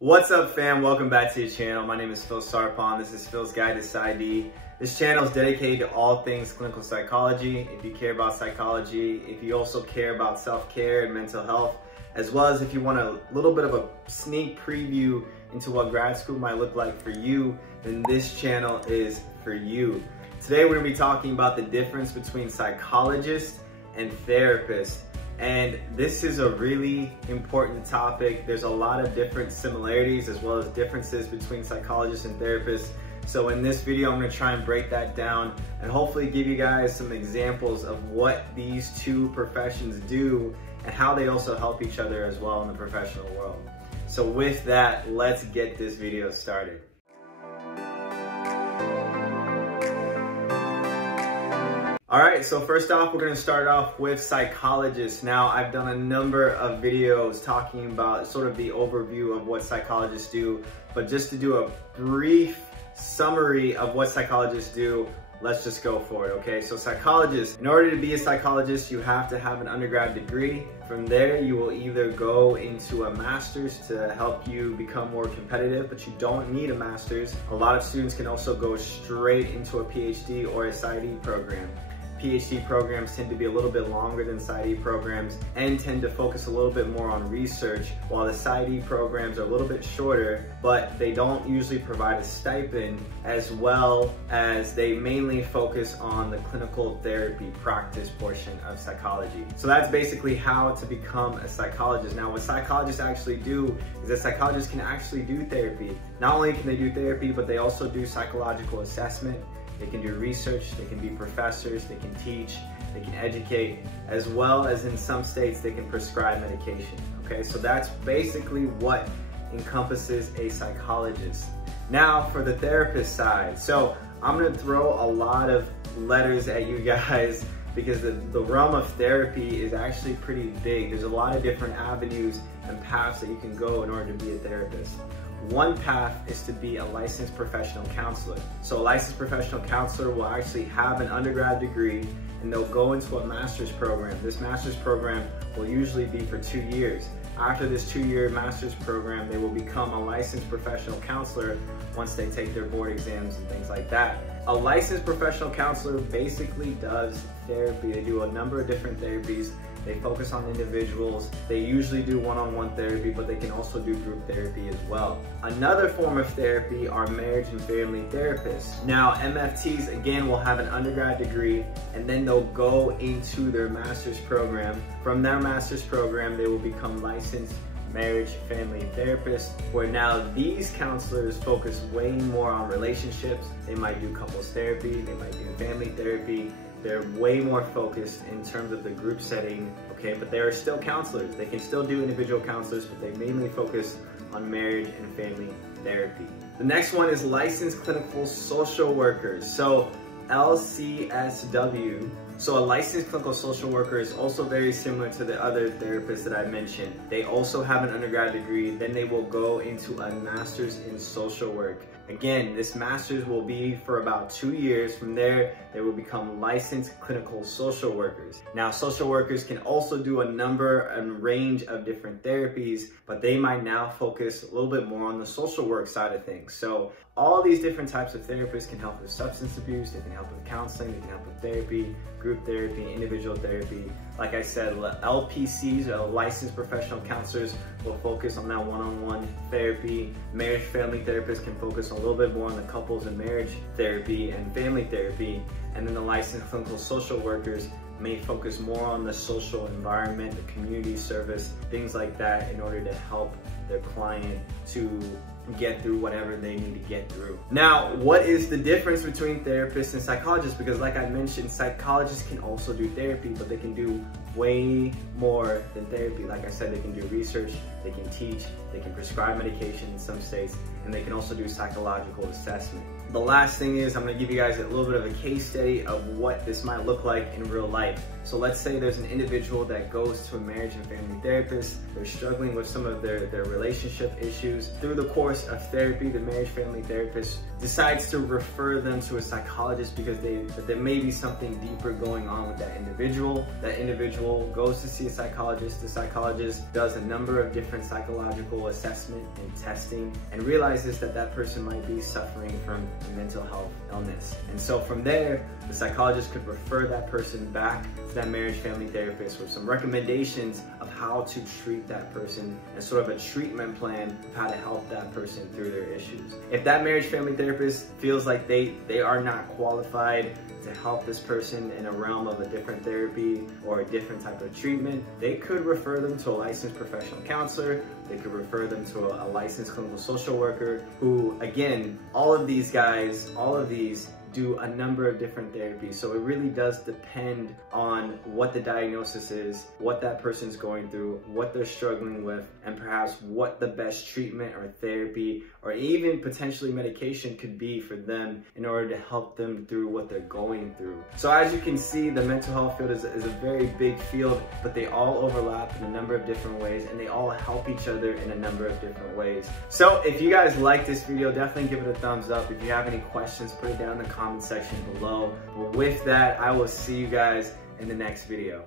What's up, fam? Welcome back to your channel. My name is Phil Sarpon. This is Phil's Guide to PsyD. This channel is dedicated to all things clinical psychology. If you care about psychology, if you also care about self-care and mental health, as well as if you want a little bit of a sneak preview into what grad school might look like for you, then this channel is for you. Today we're going to be talking about the difference between psychologists and therapists. And this is a really important topic. There's a lot of different similarities as well as differences between psychologists and therapists. So in this video, I'm gonna try and break that down and hopefully give you guys some examples of what these two professions do and how they also help each other as well in the professional world. So with that, let's get this video started. All right, so first off, we're gonna start off with psychologists. Now, I've done a number of videos talking about sort of the overview of what psychologists do, but just to do a brief summary of what psychologists do, let's just go for it, okay? So psychologists, in order to be a psychologist, you have to have an undergrad degree. From there, you will either go into a master's to help you become more competitive, but you don't need a master's. A lot of students can also go straight into a PhD or a PsyD program. PhD programs tend to be a little bit longer than PsyD programs and tend to focus a little bit more on research, while the PsyD programs are a little bit shorter, but they don't usually provide a stipend, as well as they mainly focus on the clinical therapy practice portion of psychology. So that's basically how to become a psychologist. Now, what psychologists actually do is that psychologists can actually do therapy. Not only can they do therapy, but they also do psychological assessment. They can do research, they can be professors, they can teach, they can educate, as well as in some states they can prescribe medication, okay? So that's basically what encompasses a psychologist. Now for the therapist side. So I'm gonna throw a lot of letters at you guys because the realm of therapy is actually pretty big. There's a lot of different avenues and paths that you can go in order to be a therapist. One path is to be a licensed professional counselor. So a licensed professional counselor will actually have an undergrad degree and they'll go into a master's program. This master's program will usually be for 2 years. After this 2-year master's program, they will become a licensed professional counselor once they take their board exams and things like that. A licensed professional counselor basically does therapy. They do a number of different therapies. They focus on individuals. They usually do one-on-one therapy, but they can also do group therapy as well. Another form of therapy are marriage and family therapists. Now, MFTs, again, will have an undergrad degree, and then they'll go into their master's program. From their master's program, they will become licensed marriage family therapists, where now these counselors focus way more on relationships. They might do couples therapy, they might do family therapy. They're way more focused in terms of the group setting, okay? But they are still counselors. They can still do individual counselors, but they mainly focus on marriage and family therapy. The next one is licensed clinical social workers. So LCSW. So a licensed clinical social worker is also very similar to the other therapists that I mentioned. They also have an undergrad degree, then they will go into a master's in social work. Again, this master's will be for about 2 years. From there, they will become licensed clinical social workers. Now, social workers can also do a number and range of different therapies, but they might now focus a little bit more on the social work side of things. So all these different types of therapists can help with substance abuse, they can help with counseling, they can help with therapy, group therapy, individual therapy. Like I said, LPCs, or licensed professional counselors, will focus on that one-on-one therapy. Marriage family therapists can focus a little bit more on the couples and marriage therapy and family therapy. And then the licensed clinical social workers may focus more on the social environment, the community service, things like that, in order to help their client to get through whatever they need to get through. Now, what is the difference between therapists and psychologists? Because like I mentioned, psychologists can also do therapy, but they can do way more than therapy. Like I said, they can do research, they can teach, they can prescribe medication in some states, and they can also do psychological assessment. The last thing is I'm gonna give you guys a little bit of a case study of what this might look like in real life. So let's say there's an individual that goes to a marriage and family therapist. They're struggling with some of their relationship issues. Through the course of therapy, the marriage family therapist decides to refer them to a psychologist because there may be something deeper going on with that individual. That individual goes to see a psychologist. The psychologist does a number of different psychological assessment and testing and realizes that that person might be suffering from a mental health illness. And so from there, the psychologist could refer that person back to that marriage family therapist with some recommendations of how to treat that person and sort of a treatment plan of how to help that person through their issues. If that marriage family therapist feels like they are not qualified to help this person in a realm of a different therapy or a different type of treatment, they could refer them to a licensed professional counselor. They could refer them to a licensed clinical social worker who, again, all of these do a number of different therapies. So it really does depend on what the diagnosis is, what that person's going through, what they're struggling with, and perhaps what the best treatment or therapy or even potentially medication could be for them in order to help them through what they're going through. So as you can see, the mental health field is a very big field, but they all overlap in a number of different ways and they all help each other in a number of different ways. So if you guys like this video, definitely give it a thumbs up. If you have any questions, put it down in the comment section below. But with that, I will see you guys in the next video.